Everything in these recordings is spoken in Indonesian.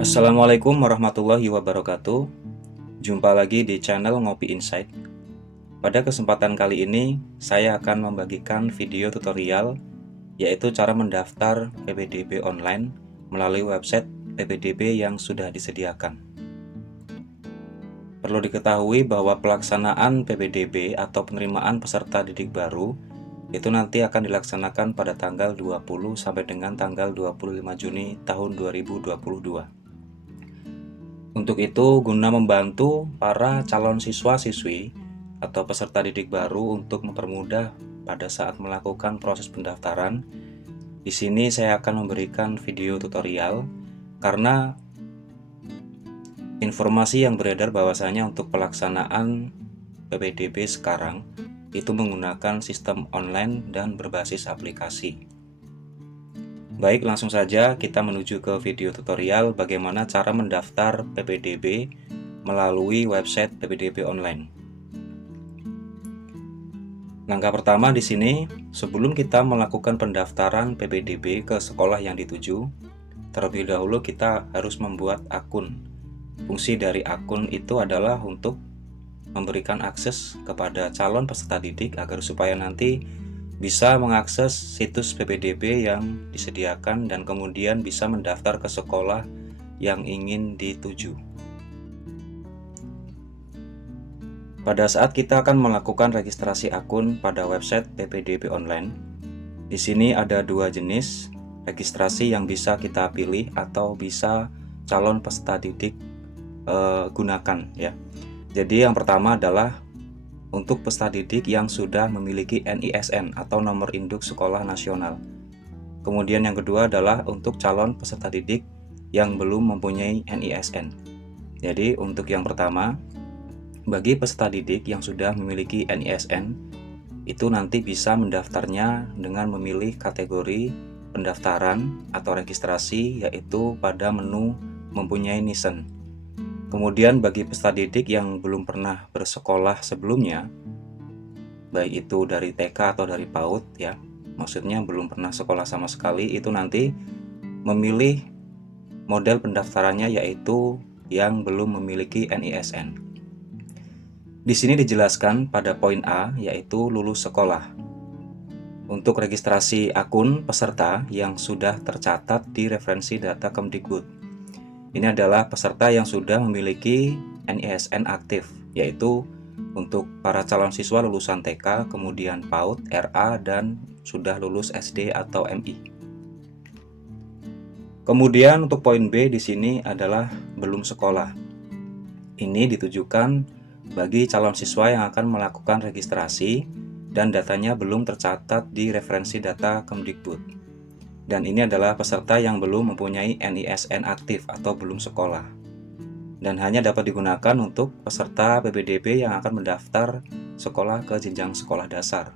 Assalamualaikum warahmatullahi wabarakatuh. Jumpa lagi di channel Ngopi Insight. Pada kesempatan kali ini, saya akan membagikan video tutorial yaitu cara mendaftar PPDB online melalui website PPDB yang sudah disediakan. Perlu diketahui bahwa pelaksanaan PPDB atau penerimaan peserta didik baru itu nanti akan dilaksanakan pada tanggal 20 sampai dengan tanggal 25 Juni tahun 2022. Untuk itu, guna membantu para calon siswa-siswi atau peserta didik baru untuk mempermudah pada saat melakukan proses pendaftaran, di sini saya akan memberikan video tutorial karena informasi yang beredar bahwasanya untuk pelaksanaan PPDB sekarang itu menggunakan sistem online dan berbasis aplikasi. Baik, langsung saja kita menuju ke video tutorial bagaimana cara mendaftar PPDB melalui website PPDB online. Langkah pertama di sini, sebelum kita melakukan pendaftaran PPDB ke sekolah yang dituju, terlebih dahulu kita harus membuat akun. Fungsi dari akun itu adalah untuk memberikan akses kepada calon peserta didik agar supaya nanti bisa mengakses situs PPDB yang disediakan dan kemudian bisa mendaftar ke sekolah yang ingin dituju. Pada saat kita akan melakukan registrasi akun pada website PPDB online, di sini ada dua jenis registrasi yang bisa kita pilih atau bisa calon peserta didik gunakan ya. Jadi yang pertama adalah untuk peserta didik yang sudah memiliki NISN atau nomor induk sekolah nasional. Kemudian yang kedua adalah untuk calon peserta didik yang belum mempunyai NISN. Jadi untuk yang pertama, bagi peserta didik yang sudah memiliki NISN, itu nanti bisa mendaftarnya dengan memilih kategori pendaftaran atau registrasi yaitu pada menu mempunyai NISN. Kemudian bagi peserta didik yang belum pernah bersekolah sebelumnya, baik itu dari TK atau dari PAUD ya, maksudnya belum pernah sekolah sama sekali, itu nanti memilih model pendaftarannya yaitu yang belum memiliki NISN. Di sini dijelaskan pada poin A yaitu lulus sekolah. Untuk registrasi akun peserta yang sudah tercatat di referensi data Kemdikbud. Ini adalah peserta yang sudah memiliki NISN aktif, yaitu untuk para calon siswa lulusan TK, kemudian PAUD, RA, dan sudah lulus SD atau MI. Kemudian untuk poin B di sini adalah belum sekolah. Ini ditujukan bagi calon siswa yang akan melakukan registrasi dan datanya belum tercatat di referensi data Kemdikbud. Dan ini adalah peserta yang belum mempunyai NISN aktif atau belum sekolah. Dan hanya dapat digunakan untuk peserta PPDB yang akan mendaftar sekolah ke jenjang sekolah dasar.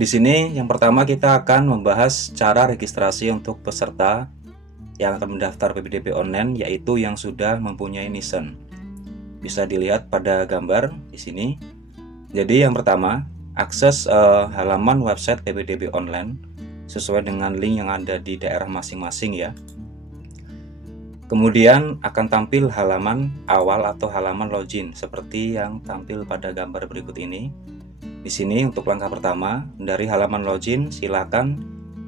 Di sini yang pertama kita akan membahas cara registrasi untuk peserta yang akan mendaftar PPDB online yaitu yang sudah mempunyai NISN. Bisa dilihat pada gambar di sini. Jadi yang pertama, akses halaman website PPDB online sesuai dengan link yang ada di daerah masing-masing ya. Kemudian akan tampil halaman awal atau halaman login seperti yang tampil pada gambar berikut ini. Di sini untuk langkah pertama, dari halaman login silakan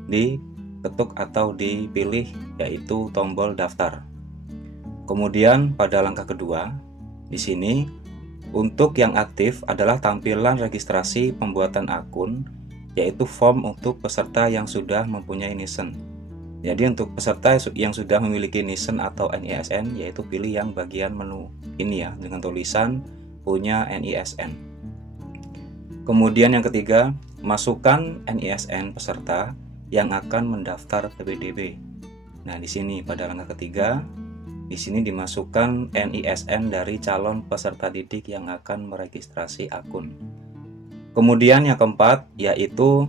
diketuk atau dipilih yaitu tombol daftar. Kemudian pada langkah kedua, di sini untuk yang aktif adalah tampilan registrasi pembuatan akun, yaitu form untuk peserta yang sudah mempunyai NISN. Jadi untuk peserta yang sudah memiliki NISN atau NISN, yaitu pilih yang bagian menu ini ya, dengan tulisan punya NISN. Kemudian yang ketiga, masukkan NISN peserta yang akan mendaftar PPDB. Nah, di sini pada langkah ketiga, di sini dimasukkan NISN dari calon peserta didik yang akan meregistrasi akun. Kemudian yang keempat yaitu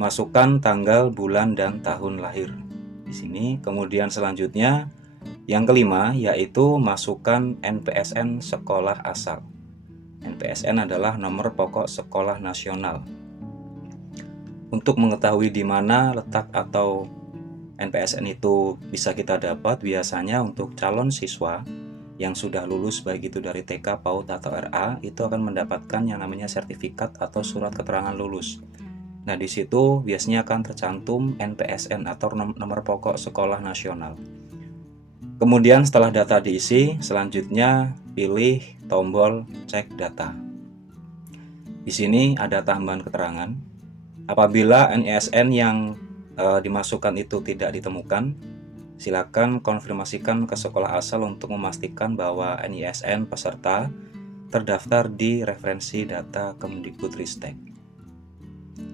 masukkan tanggal, bulan, dan tahun lahir. Di sini kemudian selanjutnya yang kelima yaitu masukkan NPSN sekolah asal. NPSN adalah nomor pokok sekolah nasional. Untuk mengetahui di mana letak atau NPSN itu bisa kita dapat biasanya untuk calon siswa yang sudah lulus baik itu dari TK, PAUD atau RA, itu akan mendapatkan yang namanya sertifikat atau surat keterangan lulus. Nah, di situ biasanya akan tercantum NPSN atau nomor pokok sekolah nasional. Kemudian setelah data diisi, selanjutnya pilih tombol cek data. Di sini ada tambahan keterangan. Apabila NISN yang dimasukkan itu tidak ditemukan, silakan konfirmasikan ke sekolah asal untuk memastikan bahwa NISN peserta terdaftar di referensi data Kemdikbudristek.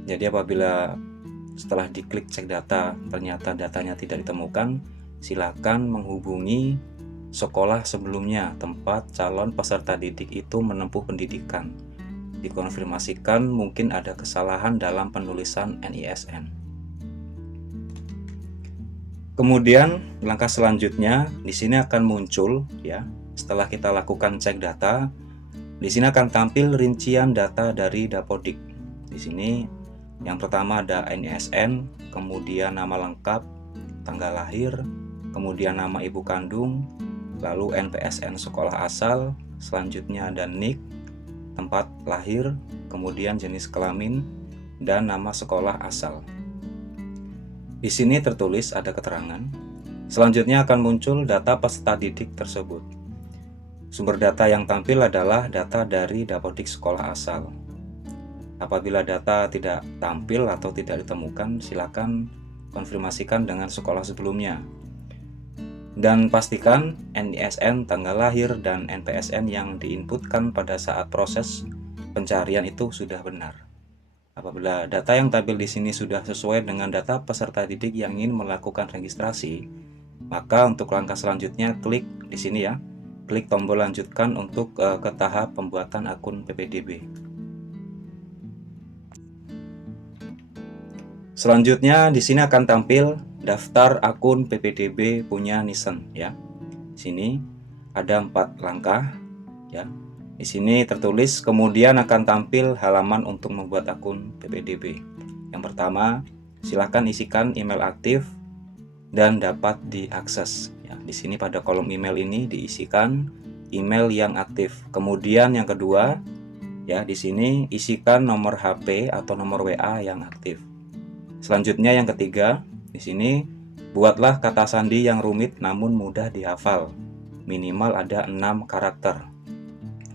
Jadi apabila setelah diklik cek data ternyata datanya tidak ditemukan, silakan menghubungi sekolah sebelumnya tempat calon peserta didik itu menempuh pendidikan. Dikonfirmasikan mungkin ada kesalahan dalam penulisan NISN. Kemudian langkah selanjutnya di sini akan muncul ya, setelah kita lakukan cek data, di sini akan tampil rincian data dari Dapodik. Di sini yang pertama ada NISN, kemudian nama lengkap, tanggal lahir, kemudian nama ibu kandung, lalu NPSN sekolah asal, selanjutnya ada NIK, tempat lahir, kemudian jenis kelamin, dan nama sekolah asal. Di sini tertulis ada keterangan. Selanjutnya akan muncul data peserta didik tersebut. Sumber data yang tampil adalah data dari Dapodik sekolah asal. Apabila data tidak tampil atau tidak ditemukan, silakan konfirmasikan dengan sekolah sebelumnya. Dan pastikan NISN, tanggal lahir, dan NPSN yang diinputkan pada saat proses pencarian itu sudah benar. Apabila data yang tampil di sini sudah sesuai dengan data peserta didik yang ingin melakukan registrasi, maka untuk langkah selanjutnya klik di sini ya, klik tombol lanjutkan untuk ke tahap pembuatan akun PPDB. Selanjutnya di sini akan tampil daftar akun PPDB punya Nisen ya. Sini ada 4 langkah ya. Di sini tertulis kemudian akan tampil halaman untuk membuat akun PPDB. Yang pertama, silakan isikan email aktif dan dapat diakses ya. Di sini pada kolom email ini diisikan email yang aktif. Kemudian yang kedua ya, di sini isikan nomor HP atau nomor WA yang aktif. Selanjutnya yang ketiga, di sini buatlah kata sandi yang rumit namun mudah dihafal. Minimal ada 6 karakter.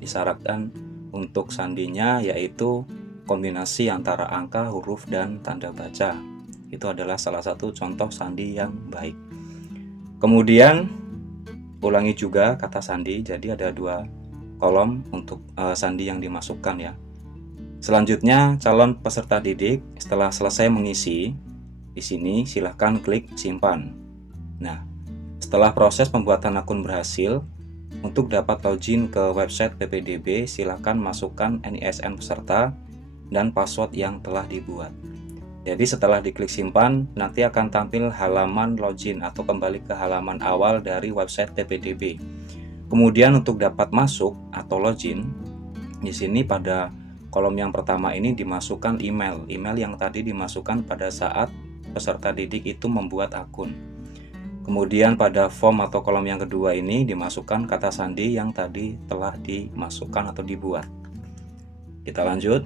Disyaratkan untuk sandinya yaitu kombinasi antara angka, huruf, dan tanda baca. Itu adalah salah satu contoh sandi yang baik. Kemudian ulangi juga kata sandi, jadi ada 2 kolom untuk sandi yang dimasukkan ya. Selanjutnya, calon peserta didik setelah selesai mengisi, di sini silahkan klik simpan. Nah, setelah proses pembuatan akun berhasil, untuk dapat login ke website PPDB, silahkan masukkan NISN peserta dan password yang telah dibuat. Jadi setelah diklik simpan, nanti akan tampil halaman login atau kembali ke halaman awal dari website PPDB. Kemudian untuk dapat masuk atau login, di sini pada kolom yang pertama ini dimasukkan email yang tadi dimasukkan pada saat peserta didik itu membuat akun. Kemudian pada form atau kolom yang kedua ini dimasukkan kata sandi yang tadi telah dimasukkan atau dibuat. Kita lanjut.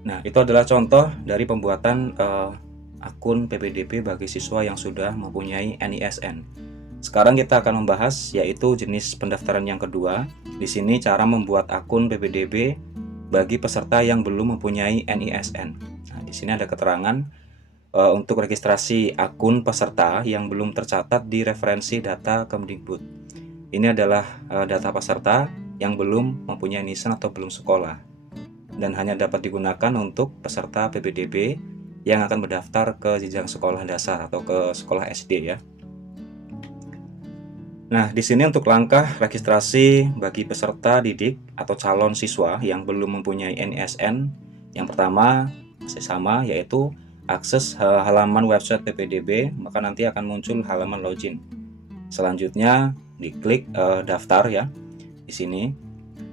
Nah, itu adalah contoh dari pembuatan akun PPDB bagi siswa yang sudah mempunyai NISN. Sekarang kita akan membahas yaitu jenis pendaftaran yang kedua. Di sini cara membuat akun PPDB bagi peserta yang belum mempunyai NISN. Nah, di sini ada keterangan untuk registrasi akun peserta yang belum tercatat di referensi data Kemdikbud. Ini adalah data peserta yang belum mempunyai NISN atau belum sekolah dan hanya dapat digunakan untuk peserta PPDB yang akan mendaftar ke jenjang sekolah dasar atau ke sekolah SD ya. Nah, di sini untuk langkah registrasi bagi peserta didik atau calon siswa yang belum mempunyai NISN, yang pertama masih sama yaitu akses halaman website PPDB, maka nanti akan muncul halaman login. Selanjutnya diklik daftar ya di sini.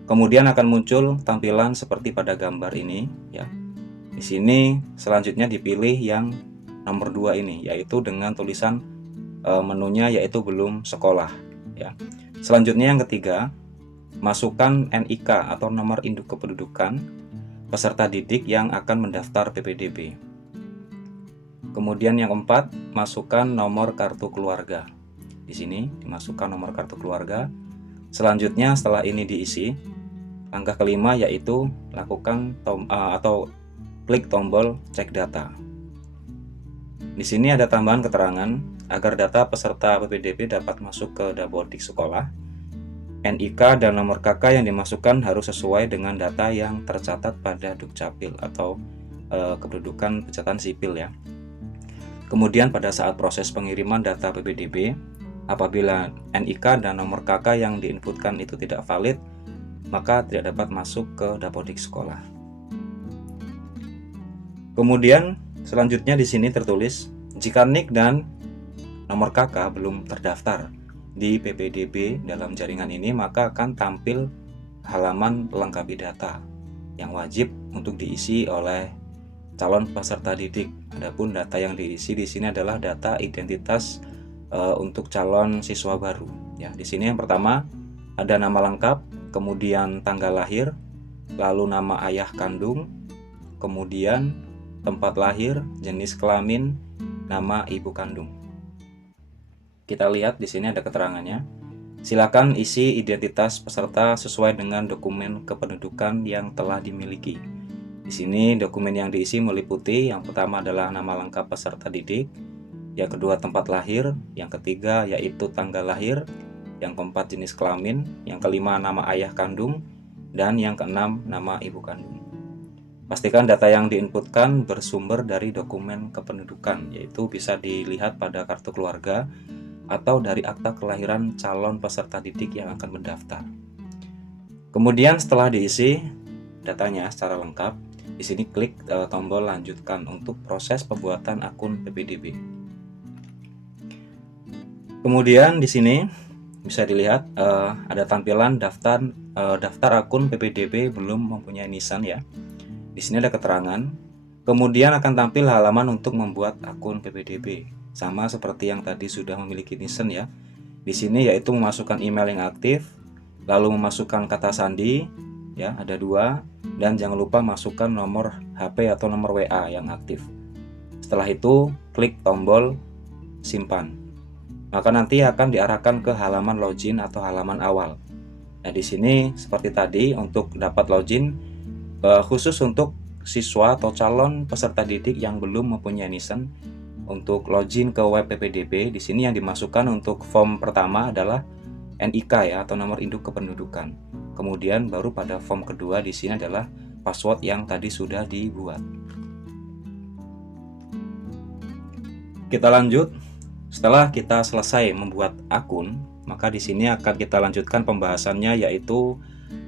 Kemudian akan muncul tampilan seperti pada gambar ini ya. Di sini selanjutnya dipilih yang nomor 2 ini, yaitu dengan tulisan menunya yaitu belum sekolah ya. Selanjutnya yang ketiga, masukkan NIK atau nomor induk kependudukan peserta didik yang akan mendaftar PPDB. Kemudian yang keempat, masukkan nomor kartu keluarga. Di sini dimasukkan nomor kartu keluarga. Selanjutnya setelah ini diisi, langkah kelima yaitu lakukan klik tombol cek data. Di sini ada tambahan keterangan agar data peserta PPDB dapat masuk ke Dapodik sekolah. NIK dan nomor KK yang dimasukkan harus sesuai dengan data yang tercatat pada Dukcapil atau kependudukan pencatatan sipil ya. Kemudian pada saat proses pengiriman data PPDB, apabila NIK dan nomor KK yang diinputkan itu tidak valid, maka tidak dapat masuk ke Dapodik sekolah. Kemudian selanjutnya di sini tertulis, jika NIK dan nomor KK belum terdaftar di PPDB dalam jaringan ini, maka akan tampil halaman pelengkapi data yang wajib untuk diisi oleh calon peserta didik. Adapun data yang diisi di sini adalah data identitas untuk calon siswa baru. Ya, di sini yang pertama ada nama lengkap, kemudian tanggal lahir, lalu nama ayah kandung, kemudian tempat lahir, jenis kelamin, nama ibu kandung. Kita lihat di sini ada keterangannya. Silakan isi identitas peserta sesuai dengan dokumen kependudukan yang telah dimiliki. Di sini dokumen yang diisi meliputi yang pertama adalah nama lengkap peserta didik, yang kedua tempat lahir, yang ketiga yaitu tanggal lahir, yang keempat jenis kelamin, yang kelima nama ayah kandung, dan yang keenam nama ibu kandung. Pastikan data yang diinputkan bersumber dari dokumen kependudukan, yaitu bisa dilihat pada kartu keluarga atau dari akta kelahiran calon peserta didik yang akan mendaftar. Kemudian setelah diisi datanya secara lengkap, di sini klik tombol lanjutkan untuk proses pembuatan akun PPDB. Kemudian di sini bisa dilihat ada tampilan daftar akun PPDB belum mempunyai nisan ya. Di sini ada keterangan. Kemudian akan tampil halaman untuk membuat akun PPDB. Sama seperti yang tadi sudah memiliki nisan ya. Di sini yaitu memasukkan email yang aktif, lalu memasukkan kata sandi ya, ada 2, dan jangan lupa masukkan nomor HP atau nomor WA yang aktif. Setelah itu klik tombol simpan. Maka nanti akan diarahkan ke halaman login atau halaman awal. Nah, di sini seperti tadi untuk dapat login khusus untuk siswa atau calon peserta didik yang belum mempunyai nisan. Untuk login ke web PPDB, di sini yang dimasukkan untuk form pertama adalah NIK ya atau nomor induk kependudukan. Kemudian baru pada form kedua di sini adalah password yang tadi sudah dibuat. Kita lanjut. Setelah kita selesai membuat akun, maka di sini akan kita lanjutkan pembahasannya, yaitu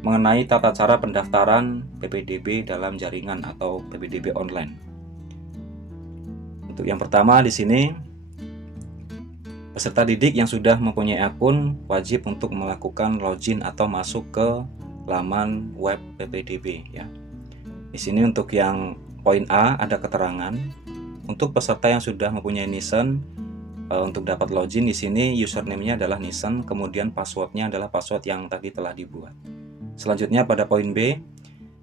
mengenai tata cara pendaftaran PPDB dalam jaringan atau PPDB online. Untuk yang pertama di sini, peserta didik yang sudah mempunyai akun wajib untuk melakukan login atau masuk ke laman web PPDB ya. Di sini untuk yang poin A ada keterangan untuk peserta yang sudah mempunyai nisan, untuk dapat login di sini username-nya adalah nisan, kemudian password-nya adalah password yang tadi telah dibuat. Selanjutnya pada poin B,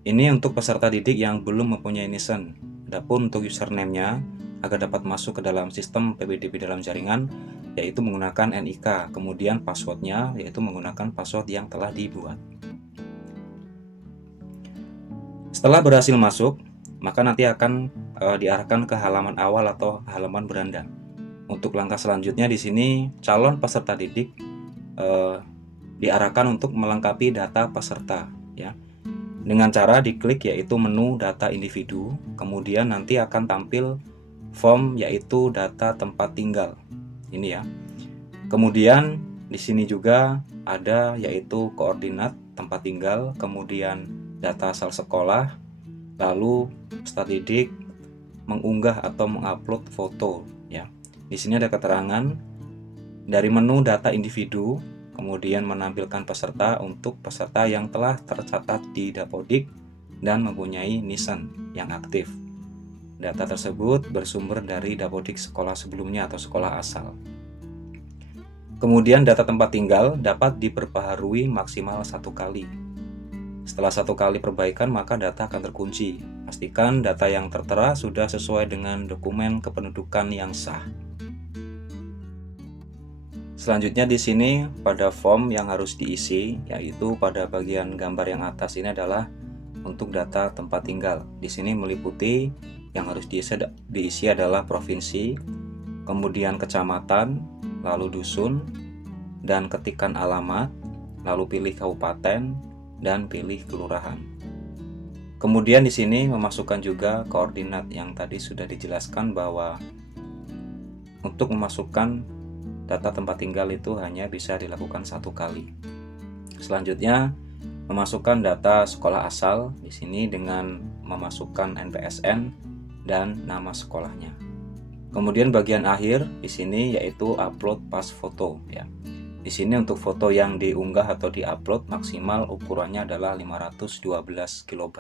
ini untuk peserta didik yang belum mempunyai nisan. Adapun untuk username-nya agar dapat masuk ke dalam sistem PPDB dalam jaringan yaitu menggunakan NIK, kemudian password-nya yaitu menggunakan password yang telah dibuat. Setelah berhasil masuk, maka nanti akan diarahkan ke halaman awal atau halaman beranda. Untuk langkah selanjutnya di sini calon peserta didik diarahkan untuk melengkapi data peserta ya. Dengan cara diklik yaitu menu data individu, kemudian nanti akan tampil form yaitu data tempat tinggal. Ini ya. Kemudian di sini juga ada yaitu koordinat tempat tinggal, kemudian data asal sekolah, lalu peserta didik mengunggah atau mengupload foto ya. Di sini ada keterangan dari menu data individu, kemudian menampilkan peserta untuk peserta yang telah tercatat di Dapodik dan mempunyai nisan yang aktif. Data tersebut bersumber dari dapodik sekolah sebelumnya atau sekolah asal. Kemudian data tempat tinggal dapat diperbaharui maksimal 1 kali. Setelah 1 kali perbaikan, maka data akan terkunci. Pastikan data yang tertera sudah sesuai dengan dokumen kependudukan yang sah. Selanjutnya di sini pada form yang harus diisi, yaitu pada bagian gambar yang atas ini adalah untuk data tempat tinggal. Di sini meliputi yang harus diisi adalah provinsi, kemudian kecamatan, lalu dusun, dan ketikkan alamat, lalu pilih kabupaten, dan pilih kelurahan. Kemudian di sini memasukkan juga koordinat yang tadi sudah dijelaskan bahwa untuk memasukkan data tempat tinggal itu hanya bisa dilakukan 1 kali. Selanjutnya memasukkan data sekolah asal di sini dengan memasukkan NPSN dan nama sekolahnya. Kemudian bagian akhir di sini yaitu upload pas foto ya. Di sini untuk foto yang diunggah atau diupload maksimal ukurannya adalah 512 KB.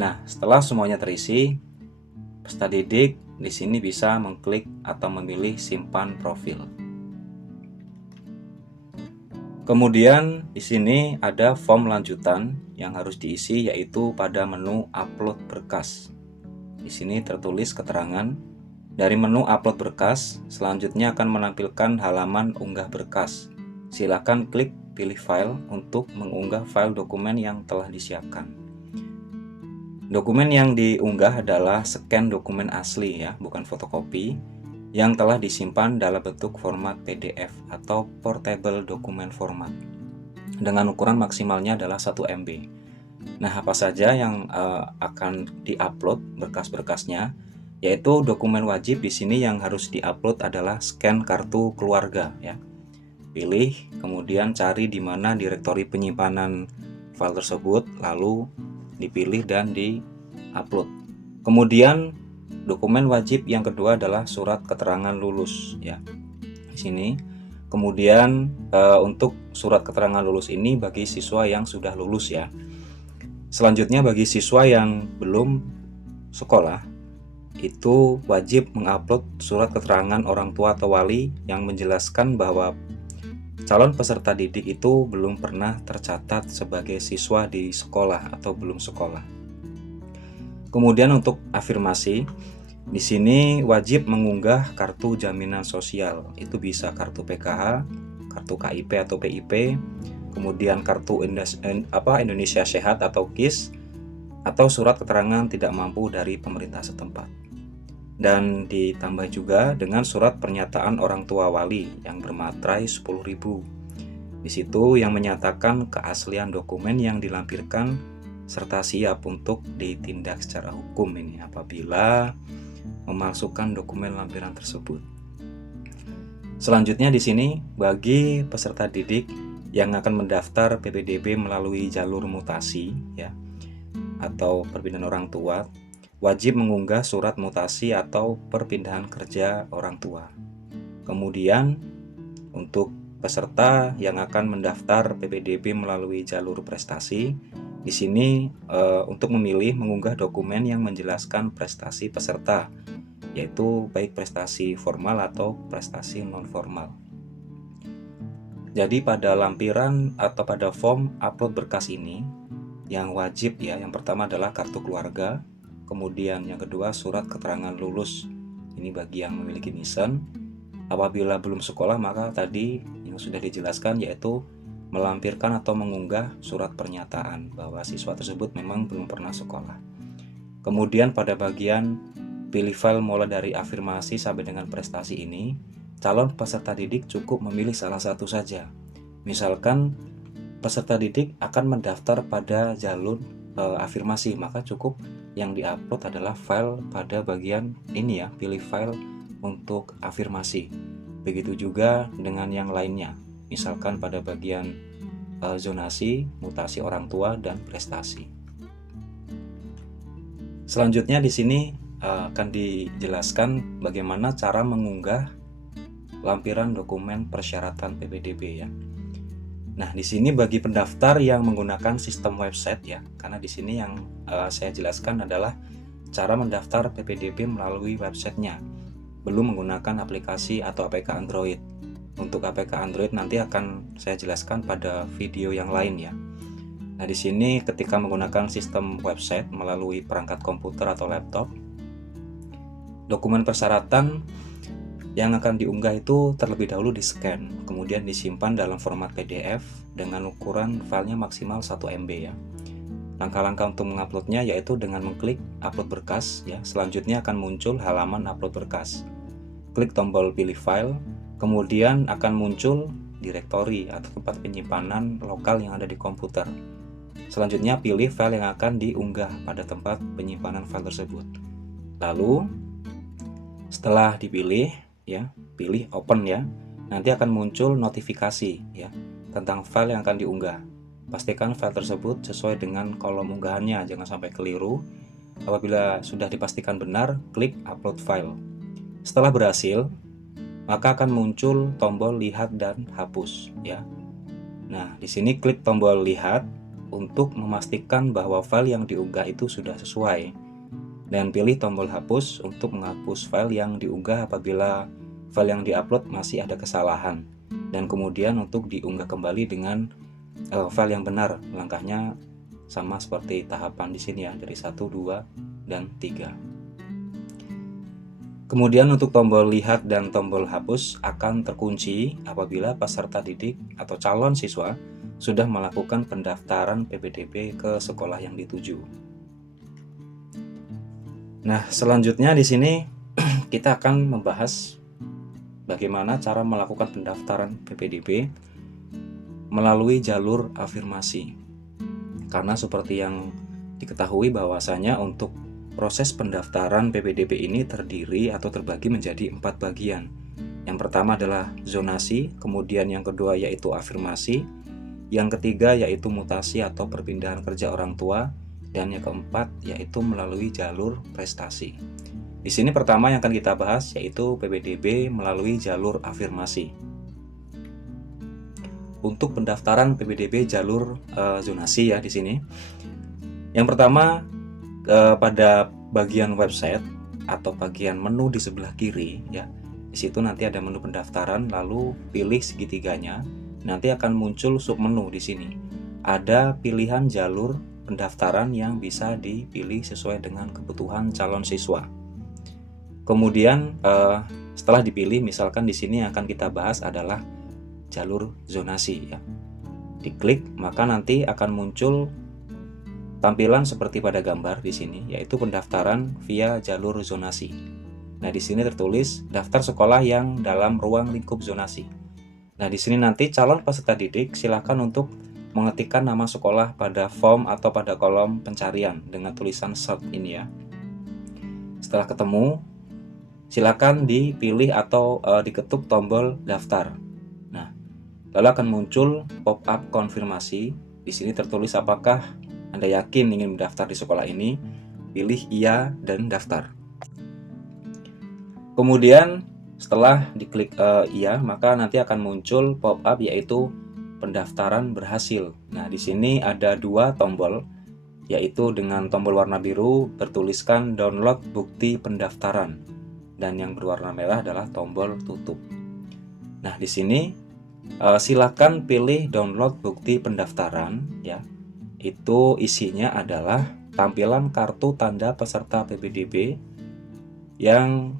Nah, setelah semuanya terisi, peserta didik di sini bisa mengklik atau memilih simpan profil. Kemudian di sini ada form lanjutan yang harus diisi yaitu pada menu upload berkas. Di sini tertulis keterangan dari menu upload berkas, selanjutnya akan menampilkan halaman unggah berkas. Silakan klik pilih file untuk mengunggah file dokumen yang telah disiapkan. Dokumen yang diunggah adalah scan dokumen asli ya, bukan fotokopi, yang telah disimpan dalam bentuk format PDF atau Portable Document Format dengan ukuran maksimalnya adalah 1 MB. Nah, apa saja yang akan diupload berkas-berkasnya? Yaitu dokumen wajib di sini yang harus diupload adalah scan kartu keluarga ya. Pilih, kemudian cari di mana direktori penyimpanan file tersebut, lalu dipilih dan di-upload. Kemudian dokumen wajib yang kedua adalah surat keterangan lulus ya. Di sini. Kemudian untuk surat keterangan lulus ini bagi siswa yang sudah lulus ya. Selanjutnya bagi siswa yang belum sekolah itu wajib mengupload surat keterangan orang tua atau wali yang menjelaskan bahwa calon peserta didik itu belum pernah tercatat sebagai siswa di sekolah atau belum sekolah. Kemudian untuk afirmasi, di sini wajib mengunggah kartu jaminan sosial. Itu bisa kartu PKH, kartu KIP atau PIP, kemudian kartu Indonesia Sehat atau KIS, atau surat keterangan tidak mampu dari pemerintah setempat. Dan ditambah juga dengan surat pernyataan orang tua wali yang bermaterai 10.000. Di situ yang menyatakan keaslian dokumen yang dilampirkan serta siap untuk ditindak secara hukum ini apabila memalsukan dokumen lampiran tersebut. Selanjutnya di sini bagi peserta didik yang akan mendaftar PPDB melalui jalur mutasi ya atau perpindahan orang tua, wajib mengunggah surat mutasi atau perpindahan kerja orang tua. Kemudian untuk peserta yang akan mendaftar PPDB melalui jalur prestasi, di sini untuk memilih mengunggah dokumen yang menjelaskan prestasi peserta, yaitu baik prestasi formal atau prestasi non formal. Jadi pada lampiran atau pada form upload berkas ini yang wajib ya, yang pertama adalah kartu keluarga, kemudian yang kedua surat keterangan lulus. Ini bagi yang memiliki nisan. Apabila belum sekolah maka tadi yang sudah dijelaskan yaitu melampirkan atau mengunggah surat pernyataan bahwa siswa tersebut memang belum pernah sekolah. Kemudian pada bagian pilih file mulai dari afirmasi sampai dengan prestasi ini, calon peserta didik cukup memilih salah satu saja. Misalkan peserta didik akan mendaftar pada jalur afirmasi, maka cukup yang diupload adalah file pada bagian ini ya, pilih file untuk afirmasi. Begitu juga dengan yang lainnya. Misalkan pada bagian zonasi, mutasi orang tua dan prestasi. Selanjutnya di sini akan dijelaskan bagaimana cara mengunggah lampiran dokumen persyaratan PPDB ya. Nah, di sini bagi pendaftar yang menggunakan sistem website ya, karena di sini yang saya jelaskan adalah cara mendaftar PPDB melalui websitenya, belum menggunakan aplikasi atau APK Android. Untuk APK Android nanti akan saya jelaskan pada video yang lain ya. Nah, di sini ketika menggunakan sistem website melalui perangkat komputer atau laptop, dokumen persyaratan yang akan diunggah itu terlebih dahulu di-scan, kemudian disimpan dalam format PDF dengan ukuran filenya maksimal 1 MB ya. Langkah-langkah untuk menguploadnya yaitu dengan mengklik upload berkas ya. Selanjutnya akan muncul halaman upload berkas. Klik tombol pilih file, kemudian akan muncul direktori atau tempat penyimpanan lokal yang ada di komputer. Selanjutnya pilih file yang akan diunggah pada tempat penyimpanan file tersebut. Lalu setelah dipilih ya, pilih open ya. Nanti akan muncul notifikasi ya tentang file yang akan diunggah. Pastikan file tersebut sesuai dengan kolom unggahannya, jangan sampai keliru. Apabila sudah dipastikan benar, klik upload file. Setelah berhasil, maka akan muncul tombol lihat dan hapus ya. Nah, di sini klik tombol lihat untuk memastikan bahwa file yang diunggah itu sudah sesuai, dan pilih tombol hapus untuk menghapus file yang diunggah apabila file yang diupload masih ada kesalahan, dan kemudian untuk diunggah kembali dengan file yang benar. Langkahnya sama seperti tahapan di sini ya, dari 1, 2, dan 3. Kemudian untuk tombol lihat dan tombol hapus akan terkunci apabila peserta didik atau calon siswa sudah melakukan pendaftaran PPDB ke sekolah yang dituju. Nah, selanjutnya di sini kita akan membahas bagaimana cara melakukan pendaftaran PPDB melalui jalur afirmasi. Karena seperti yang diketahui bahwasanya untuk proses pendaftaran PPDB ini terdiri atau terbagi menjadi 4 bagian. Yang pertama adalah zonasi, kemudian yang kedua yaitu afirmasi, yang ketiga yaitu mutasi atau perpindahan kerja orang tua, dan yang keempat yaitu melalui jalur prestasi. Di sini pertama yang akan kita bahas yaitu PPDB melalui jalur afirmasi. Untuk pendaftaran PPDB jalur zonasi ya di sini. Yang pertama pada bagian website atau bagian menu di sebelah kiri ya. Di situ nanti ada menu pendaftaran, lalu pilih segitiganya. Nanti akan muncul submenu di sini. Ada pilihan jalur pendaftaran yang bisa dipilih sesuai dengan kebutuhan calon siswa. Kemudian setelah dipilih, misalkan di sini yang akan kita bahas adalah jalur zonasi ya. Diklik, maka nanti akan muncul tampilan seperti pada gambar di sini, yaitu pendaftaran via jalur zonasi. Nah, di sini tertulis daftar sekolah yang dalam ruang lingkup zonasi. Nah, di sini nanti calon peserta didik silakan untuk mengetikkan nama sekolah pada form atau pada kolom pencarian dengan tulisan search ini ya. Setelah ketemu, silakan dipilih atau diketuk tombol daftar. Nah, lalu akan muncul pop-up konfirmasi. Di sini tertulis apakah Anda yakin ingin mendaftar di sekolah ini. Pilih iya dan daftar. Kemudian setelah diklik iya, maka nanti akan muncul pop-up yaitu pendaftaran berhasil. Nah, di sini ada 2 tombol, yaitu dengan tombol warna biru bertuliskan download bukti pendaftaran, dan yang berwarna merah adalah tombol tutup. Nah, di sini silakan pilih download bukti pendaftaran ya. Itu isinya adalah tampilan kartu tanda peserta PPDB yang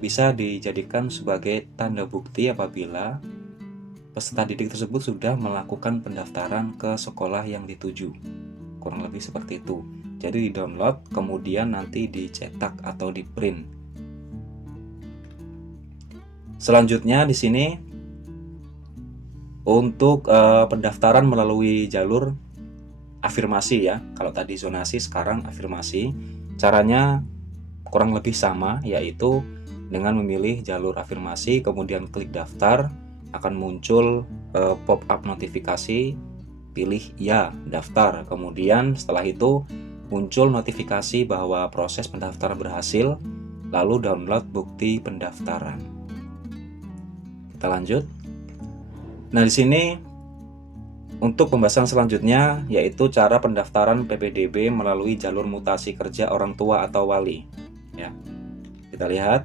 bisa dijadikan sebagai tanda bukti apabila peserta didik tersebut sudah melakukan pendaftaran ke sekolah yang dituju. Kurang lebih seperti itu. Jadi di-download, kemudian nanti dicetak atau di-print. Selanjutnya di sini untuk pendaftaran melalui jalur afirmasi ya. Kalau tadi zonasi, sekarang afirmasi. Caranya kurang lebih sama, yaitu dengan memilih jalur afirmasi, kemudian klik daftar, akan muncul pop-up notifikasi, pilih ya, daftar. Kemudian setelah itu muncul notifikasi bahwa proses pendaftaran berhasil, lalu download bukti pendaftaran. Kita lanjut. Nah, di sini Untuk pembahasan selanjutnya yaitu cara pendaftaran PPDB melalui jalur mutasi kerja orang tua atau wali. Ya, kita lihat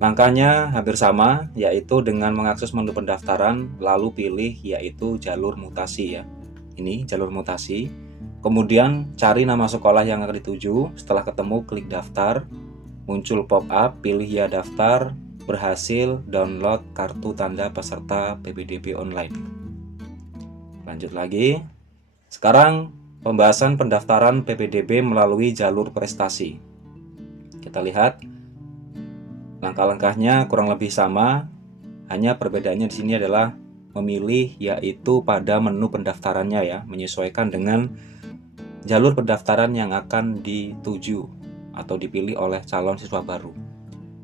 langkahnya hampir sama, yaitu dengan mengakses menu pendaftaran lalu pilih yaitu jalur mutasi ya. Ini jalur mutasi. Kemudian cari nama sekolah yang akan dituju. Setelah ketemu klik daftar. Muncul pop-up pilih ya daftar. Berhasil download kartu tanda peserta PPDB online. Lanjut lagi. Sekarang pembahasan pendaftaran PPDB melalui jalur prestasi. Kita lihat langkah-langkahnya kurang lebih sama, hanya perbedaannya di sini adalah memilih yaitu pada menu pendaftarannya ya, menyesuaikan dengan jalur pendaftaran yang akan dituju atau dipilih oleh calon siswa baru.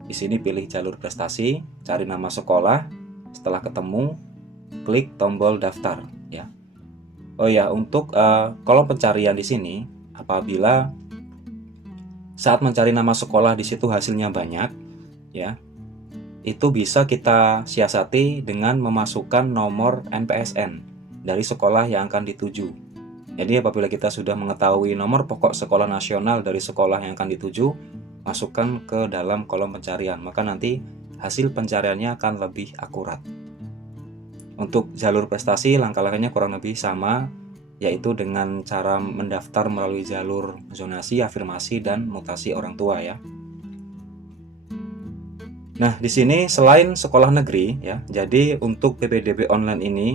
Di sini pilih jalur prestasi, cari nama sekolah, setelah ketemu klik tombol daftar ya. Oh ya, untuk kolom pencarian di sini, apabila saat mencari nama sekolah di situ hasilnya banyak, ya, itu bisa kita siasati dengan memasukkan nomor NPSN dari sekolah yang akan dituju. Jadi apabila kita sudah mengetahui nomor pokok sekolah nasional dari sekolah yang akan dituju, masukkan ke dalam kolom pencarian, maka nanti hasil pencariannya akan lebih akurat. Untuk jalur prestasi langkah-langkahnya kurang lebih sama, yaitu dengan cara mendaftar melalui jalur zonasi, afirmasi, dan mutasi orang tua ya. Nah, di sini selain sekolah negeri ya, jadi untuk PPDB online ini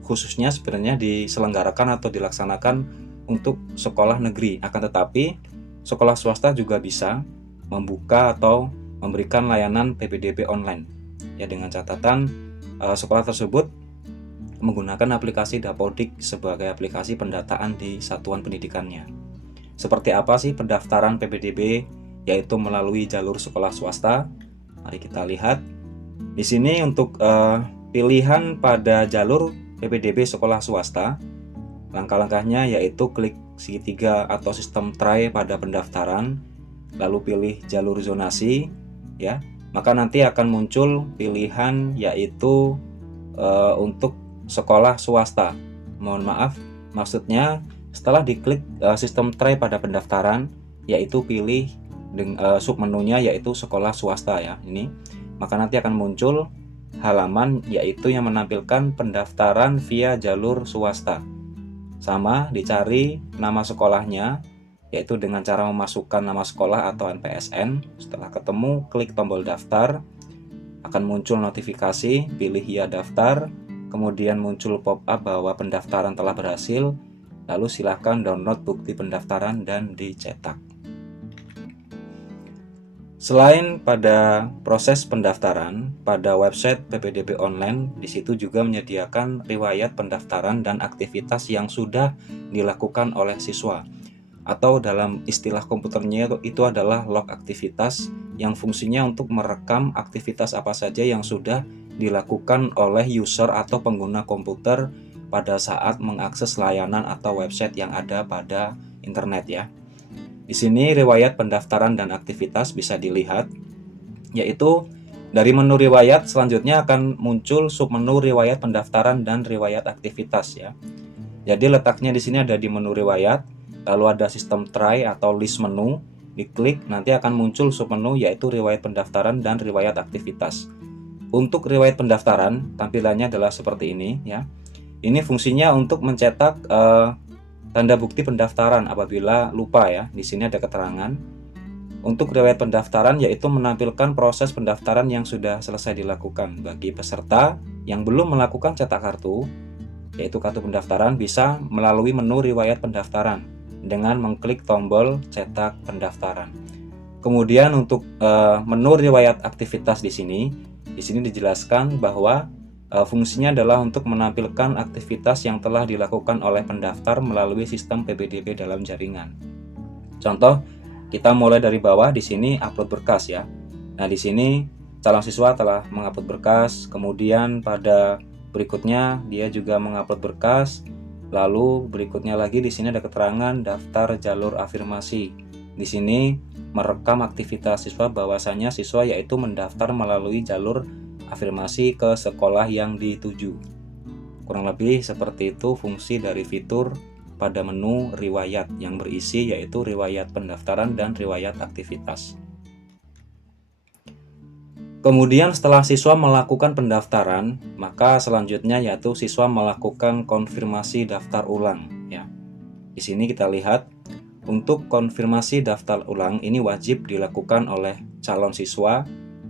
khususnya sebenarnya diselenggarakan atau dilaksanakan untuk sekolah negeri. Akan tetapi sekolah swasta juga bisa membuka atau memberikan layanan PPDB online. Ya, dengan catatan sekolah tersebut menggunakan aplikasi Dapodik sebagai aplikasi pendataan di satuan pendidikannya. Seperti apa sih pendaftaran PPDB yaitu melalui jalur sekolah swasta? Mari kita lihat. Di sini untuk pilihan pada jalur PPDB sekolah swasta, langkah-langkahnya yaitu klik segitiga atau sistem try pada pendaftaran, lalu pilih jalur zonasi ya. Maka nanti akan muncul pilihan yaitu untuk sekolah swasta. Mohon maaf, maksudnya setelah diklik sistem try pada pendaftaran, yaitu pilih submenunya yaitu sekolah swasta ya. Ini maka nanti akan muncul halaman yaitu yang menampilkan pendaftaran via jalur swasta. Sama, dicari nama sekolahnya yaitu dengan cara memasukkan nama sekolah atau NPSN. Setelah ketemu, klik tombol daftar. Akan muncul notifikasi, pilih ya daftar. Kemudian muncul pop-up bahwa pendaftaran telah berhasil, lalu silahkan download bukti pendaftaran dan dicetak. Selain pada proses pendaftaran, pada website PPDB online, di situ juga menyediakan riwayat pendaftaran dan aktivitas yang sudah dilakukan oleh siswa. Atau dalam istilah komputernya itu adalah log aktivitas yang fungsinya untuk merekam aktivitas apa saja yang sudah dilakukan oleh user atau pengguna komputer pada saat mengakses layanan atau website yang ada pada internet ya. Di sini riwayat pendaftaran dan aktivitas bisa dilihat, yaitu dari menu riwayat selanjutnya akan muncul submenu riwayat pendaftaran dan riwayat aktivitas ya. Jadi letaknya di sini ada di menu riwayat, lalu ada sistem try atau list menu, diklik nanti akan muncul submenu yaitu riwayat pendaftaran dan riwayat aktivitas. Untuk riwayat pendaftaran, tampilannya adalah seperti ini ya. Ini fungsinya untuk mencetak tanda bukti pendaftaran apabila lupa ya. Di sini ada keterangan. Untuk riwayat pendaftaran yaitu menampilkan proses pendaftaran yang sudah selesai dilakukan. Bagi peserta yang belum melakukan cetak kartu, yaitu kartu pendaftaran, bisa melalui menu riwayat pendaftaran dengan mengklik tombol cetak pendaftaran. Kemudian untuk menu riwayat aktivitas di sini dijelaskan bahwa fungsinya adalah untuk menampilkan aktivitas yang telah dilakukan oleh pendaftar melalui sistem PPDB dalam jaringan. Contoh, kita mulai dari bawah, di sini upload berkas ya. Nah, di sini calon siswa telah mengupload berkas, kemudian pada berikutnya dia juga mengupload berkas, lalu berikutnya lagi di sini ada keterangan daftar jalur afirmasi. Di sini merekam aktivitas siswa bahwasanya siswa yaitu mendaftar melalui jalur afirmasi ke sekolah yang dituju. Kurang lebih seperti itu fungsi dari fitur pada menu riwayat yang berisi yaitu riwayat pendaftaran dan riwayat aktivitas. Kemudian setelah siswa melakukan pendaftaran, maka selanjutnya yaitu siswa melakukan konfirmasi daftar ulang ya. Di sini kita lihat untuk konfirmasi daftar ulang ini wajib dilakukan oleh calon siswa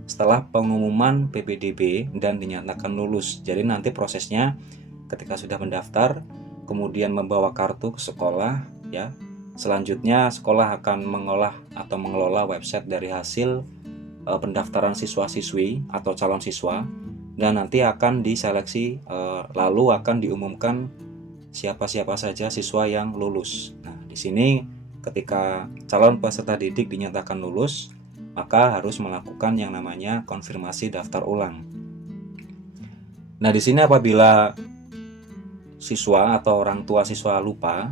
setelah pengumuman PPDB dan dinyatakan lulus. Jadi nanti prosesnya ketika sudah mendaftar, kemudian membawa kartu ke sekolah ya. Selanjutnya sekolah akan mengolah atau mengelola website dari hasil pendaftaran siswa-siswi atau calon siswa dan nanti akan diseleksi lalu akan diumumkan siapa-siapa saja siswa yang lulus. Nah, di sini ketika calon peserta didik dinyatakan lulus, maka harus melakukan yang namanya konfirmasi daftar ulang. Nah, di sini apabila siswa atau orang tua siswa lupa,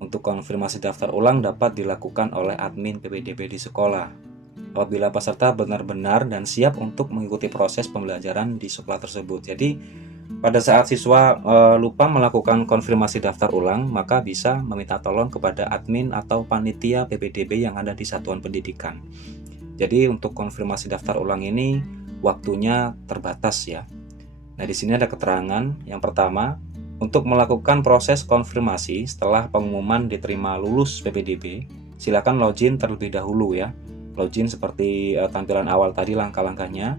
untuk konfirmasi daftar ulang dapat dilakukan oleh admin PPDB di sekolah. Apabila peserta benar-benar dan siap untuk mengikuti proses pembelajaran di sekolah tersebut. Jadi pada saat siswa lupa melakukan konfirmasi daftar ulang, maka bisa meminta tolong kepada admin atau panitia PPDB yang ada di satuan pendidikan. Jadi untuk konfirmasi daftar ulang ini waktunya terbatas ya. Nah, di sini ada keterangan. Yang pertama, untuk melakukan proses konfirmasi setelah pengumuman diterima lulus PPDB, silakan login terlebih dahulu ya. Login seperti tampilan awal tadi langkah-langkahnya.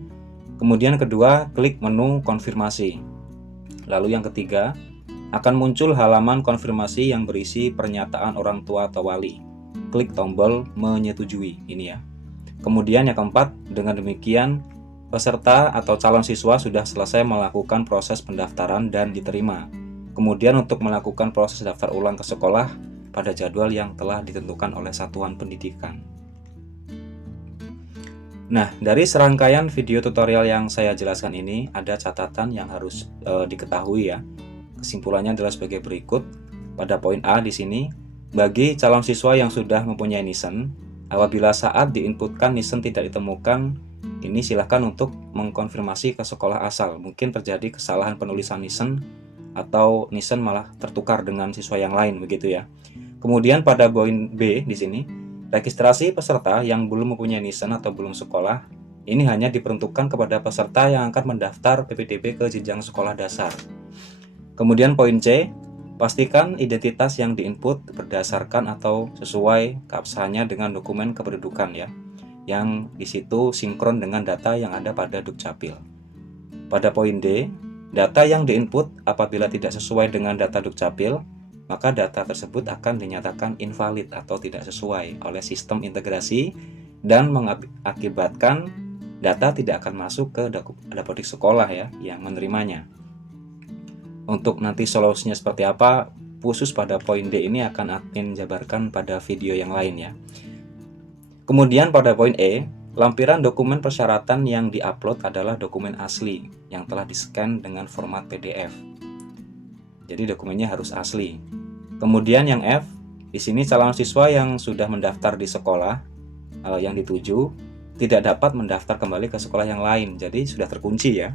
Kemudian kedua, klik menu konfirmasi. Lalu yang ketiga, akan muncul halaman konfirmasi yang berisi pernyataan orang tua atau wali. Klik tombol menyetujui ini ya. Kemudian yang keempat, dengan demikian peserta atau calon siswa sudah selesai melakukan proses pendaftaran dan diterima. Kemudian untuk melakukan proses daftar ulang ke sekolah pada jadwal yang telah ditentukan oleh satuan pendidikan. Nah, dari serangkaian video tutorial yang saya jelaskan ini, ada catatan yang harus diketahui ya. Kesimpulannya adalah sebagai berikut. Pada poin A di sini, bagi calon siswa yang sudah mempunyai NISN, apabila saat diinputkan NISN tidak ditemukan, ini silahkan untuk mengkonfirmasi ke sekolah asal. Mungkin terjadi kesalahan penulisan NISN atau NISN malah tertukar dengan siswa yang lain begitu ya. Kemudian pada poin B di sini, registrasi peserta yang belum mempunyai NISN atau belum sekolah, ini hanya diperuntukkan kepada peserta yang akan mendaftar PPDB ke jenjang sekolah dasar. Kemudian poin C, pastikan identitas yang diinput berdasarkan atau sesuai keabsahannya dengan dokumen kependudukan ya, yang di situ sinkron dengan data yang ada pada Dukcapil. Pada poin D, data yang diinput apabila tidak sesuai dengan data Dukcapil, maka data tersebut akan dinyatakan invalid atau tidak sesuai oleh sistem integrasi dan mengakibatkan data tidak akan masuk ke dapodik sekolah ya yang menerimanya. Untuk nanti solusinya seperti apa, khusus pada poin D ini akan admin jabarkan pada video yang lain ya. Kemudian pada poin E, lampiran dokumen persyaratan yang diupload adalah dokumen asli yang telah di-scan dengan format PDF. Jadi dokumennya harus asli. Kemudian yang F, di sini calon siswa yang sudah mendaftar di sekolah yang dituju tidak dapat mendaftar kembali ke sekolah yang lain. Jadi sudah terkunci ya.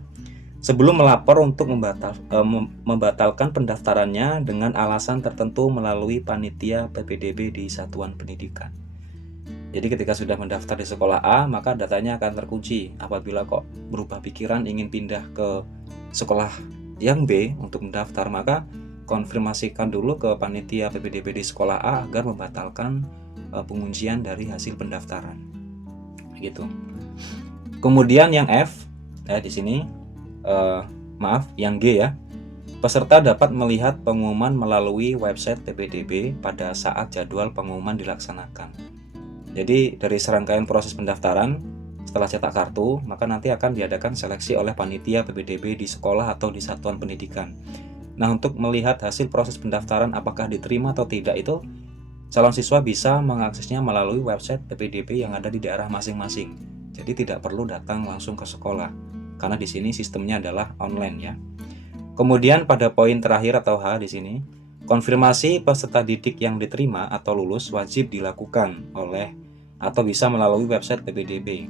Sebelum melapor untuk membatalkan pendaftarannya dengan alasan tertentu melalui panitia PPDB di satuan pendidikan. Jadi ketika sudah mendaftar di sekolah A, maka datanya akan terkunci. Apabila kok berubah pikiran ingin pindah ke sekolah yang B untuk mendaftar, maka konfirmasikan dulu ke panitia PPDB di sekolah A agar membatalkan penguncian dari hasil pendaftaran. Gitu. Kemudian yang F, di sini, yang G ya. Peserta dapat melihat pengumuman melalui website PPDB pada saat jadwal pengumuman dilaksanakan. Jadi dari serangkaian proses pendaftaran, setelah cetak kartu, maka nanti akan diadakan seleksi oleh panitia PPDB di sekolah atau di satuan pendidikan. Nah, untuk melihat hasil proses pendaftaran apakah diterima atau tidak itu, calon siswa bisa mengaksesnya melalui website PPDB yang ada di daerah masing-masing. Jadi tidak perlu datang langsung ke sekolah, karena di sini sistemnya adalah online ya. Kemudian pada poin terakhir atau H di sini, konfirmasi peserta didik yang diterima atau lulus wajib dilakukan oleh atau bisa melalui website PPDB,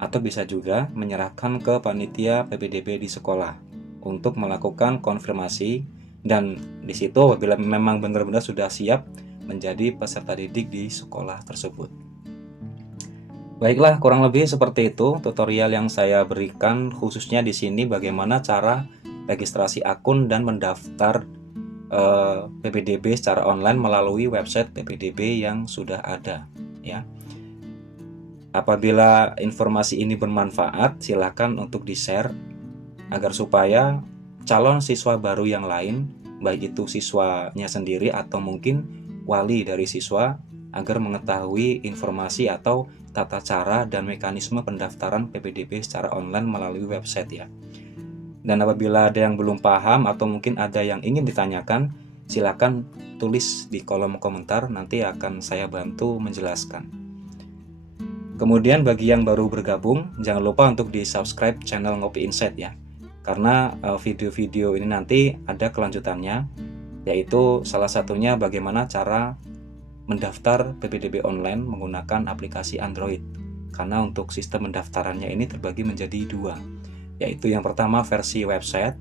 atau bisa juga menyerahkan ke panitia PPDB di sekolah. untuk melakukan konfirmasi, dan di situ apabila memang benar-benar sudah siap menjadi peserta didik di sekolah tersebut. Baiklah, kurang lebih seperti itu tutorial yang saya berikan, khususnya di sini bagaimana cara registrasi akun dan mendaftar PPDB secara online melalui website PPDB yang sudah ada, ya. Apabila informasi ini bermanfaat, silakan untuk di-share agar supaya calon siswa baru yang lain, baik itu siswanya sendiri atau mungkin wali dari siswa, agar mengetahui informasi atau tata cara dan mekanisme pendaftaran PPDB secara online melalui website, ya. Dan apabila ada yang belum paham atau mungkin ada yang ingin ditanyakan, silakan tulis di kolom komentar, nanti akan saya bantu menjelaskan. Kemudian bagi yang baru bergabung, jangan lupa untuk di-subscribe channel Ngopi Insight, ya. Karena video-video ini nanti ada kelanjutannya, yaitu salah satunya bagaimana cara mendaftar PPDB online menggunakan aplikasi Android. Karena untuk sistem pendaftarannya ini terbagi menjadi dua, yaitu yang pertama versi website,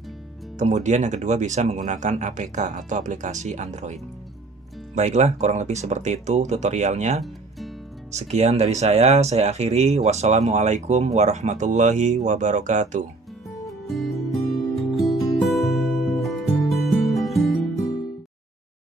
kemudian yang kedua bisa menggunakan APK atau aplikasi Android. Baiklah, kurang lebih seperti itu tutorialnya. Sekian dari saya akhiri. Wassalamualaikum warahmatullahi wabarakatuh.